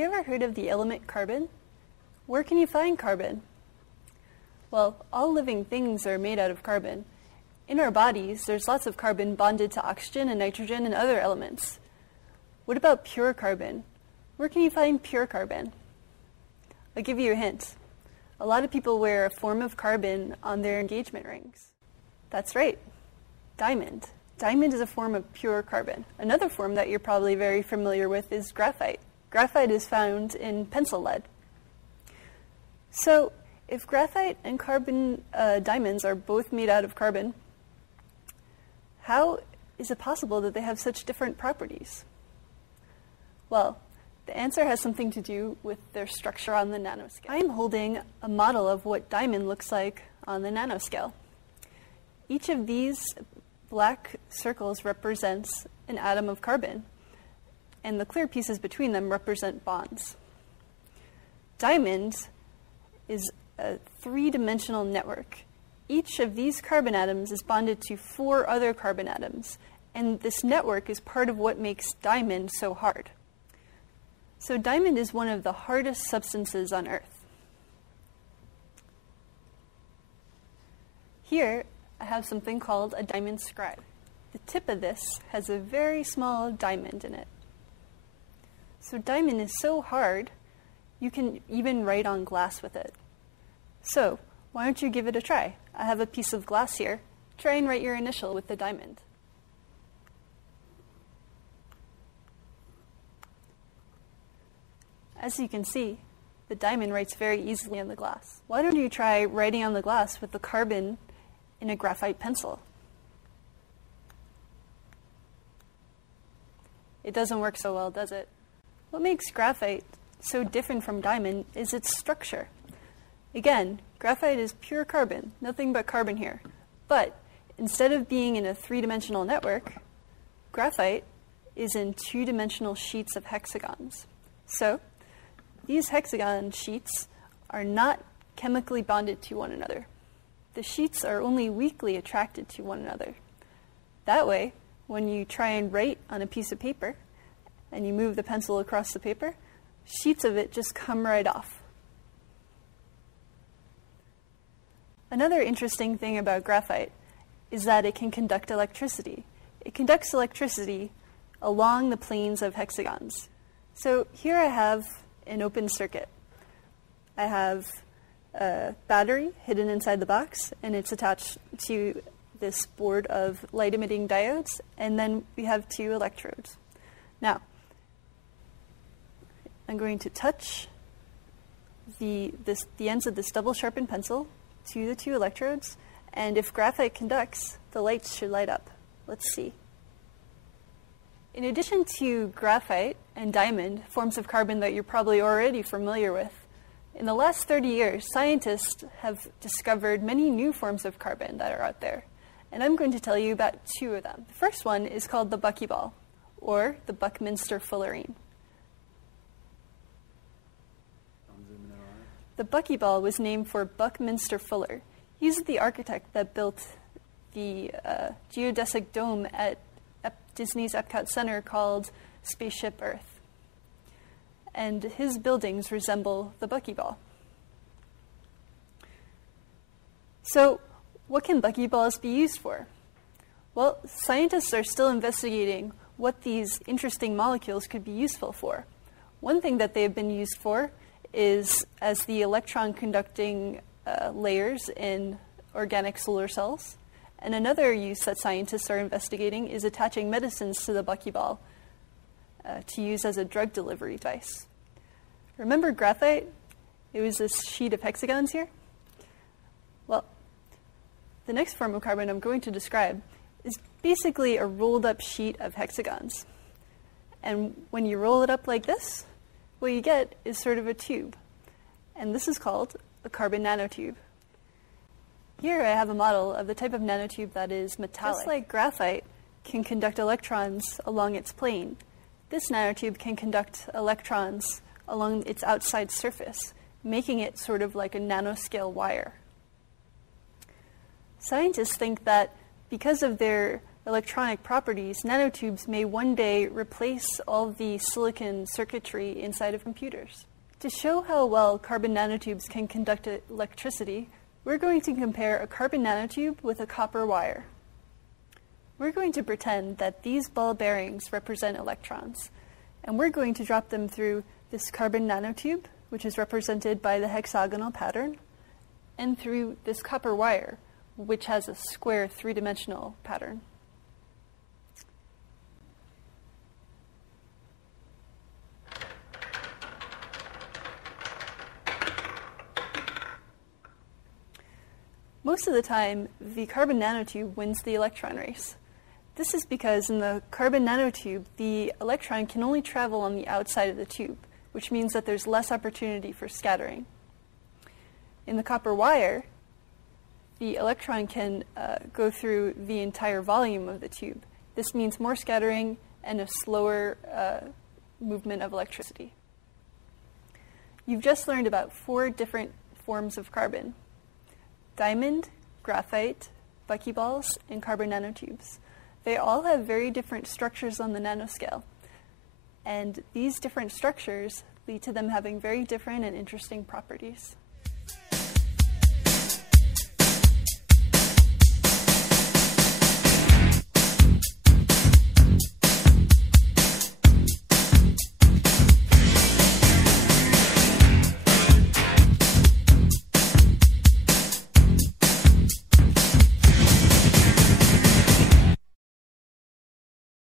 you ever heard of the element carbon? Where can you find carbon? Well, all living things are made out of carbon. In our bodies, there's lots of carbon bonded to oxygen and nitrogen and other elements. What about pure carbon? Where can you find pure carbon? I'll give you a hint. A lot of people wear a form of carbon on their engagement rings. That's right, diamond. Diamond is a form of pure carbon. Another form that you're probably very familiar with is graphite. Graphite is found in pencil lead. So if graphite and carbon diamonds are both made out of carbon, how is it possible that they have such different properties? Well, the answer has something to do with their structure on the nanoscale. I'm holding a model of what diamond looks like on the nanoscale. Each of these black circles represents an atom of carbon, and the clear pieces between them represent bonds. Diamond is a three-dimensional network. Each of these carbon atoms is bonded to 4 other carbon atoms, and this network is part of what makes diamond so hard. So diamond is one of the hardest substances on Earth. Here, I have something called a diamond scribe. The tip of this has a very small diamond in it. So diamond is so hard, you can even write on glass with it. So, why don't you give it a try? I have a piece of glass here. Try and write your initial with the diamond. As you can see, the diamond writes very easily on the glass. Why don't you try writing on the glass with the carbon in a graphite pencil? It doesn't work so well, does it? What makes graphite so different from diamond is its structure. Again, graphite is pure carbon, nothing but carbon here. But instead of being in a three-dimensional network, graphite is in two-dimensional sheets of hexagons. So, these hexagon sheets are not chemically bonded to one another. The sheets are only weakly attracted to one another. That way, when you try and write on a piece of paper, and you move the pencil across the paper, sheets of it just come right off. Another interesting thing about graphite is that it can conduct electricity. It conducts electricity along the planes of hexagons. So here I have an open circuit. I have a battery hidden inside the box, and it's attached to this board of light-emitting diodes, and then we have 2 electrodes. Now, I'm going to touch the ends of this double-sharpened pencil to the 2 electrodes, and if graphite conducts, the lights should light up. Let's see. In addition to graphite and diamond, forms of carbon that you're probably already familiar with, in the last 30 years, scientists have discovered many new forms of carbon that are out there. And I'm going to tell you about 2 of them. The first one is called the Buckyball, or the Buckminster Fullerene. The Buckyball was named for Buckminster Fuller. He's the architect that built the geodesic dome at Disney's Epcot Center called Spaceship Earth. And his buildings resemble the Buckyball. So, what can Buckyballs be used for? Well, scientists are still investigating what these interesting molecules could be useful for. One thing that they've been used for is as the electron conducting layers in organic solar cells. And another use that scientists are investigating is attaching medicines to the Buckyball to use as a drug delivery device. Remember graphite? It was this sheet of hexagons here? Well, the next form of carbon I'm going to describe is basically a rolled up sheet of hexagons. And when you roll it up like this, what you get is sort of a tube. And this is called a carbon nanotube. Here I have a model of the type of nanotube that is metallic. Just like graphite can conduct electrons along its plane, this nanotube can conduct electrons along its outside surface, making it sort of like a nanoscale wire. Scientists think that because of their electronic properties, nanotubes may one day replace all the silicon circuitry inside of computers. To show how well carbon nanotubes can conduct electricity, we're going to compare a carbon nanotube with a copper wire. We're going to pretend that these ball bearings represent electrons, and we're going to drop them through this carbon nanotube, which is represented by the hexagonal pattern, and through this copper wire, which has a square three-dimensional pattern. Most of the time, the carbon nanotube wins the electron race. This is because in the carbon nanotube, the electron can only travel on the outside of the tube, which means that there's less opportunity for scattering. In the copper wire, the electron can go through the entire volume of the tube. This means more scattering and a slower movement of electricity. You've just learned about 4 different forms of carbon: diamond, graphite, buckyballs, and carbon nanotubes. They all have very different structures on the nanoscale, and these different structures lead to them having very different and interesting properties.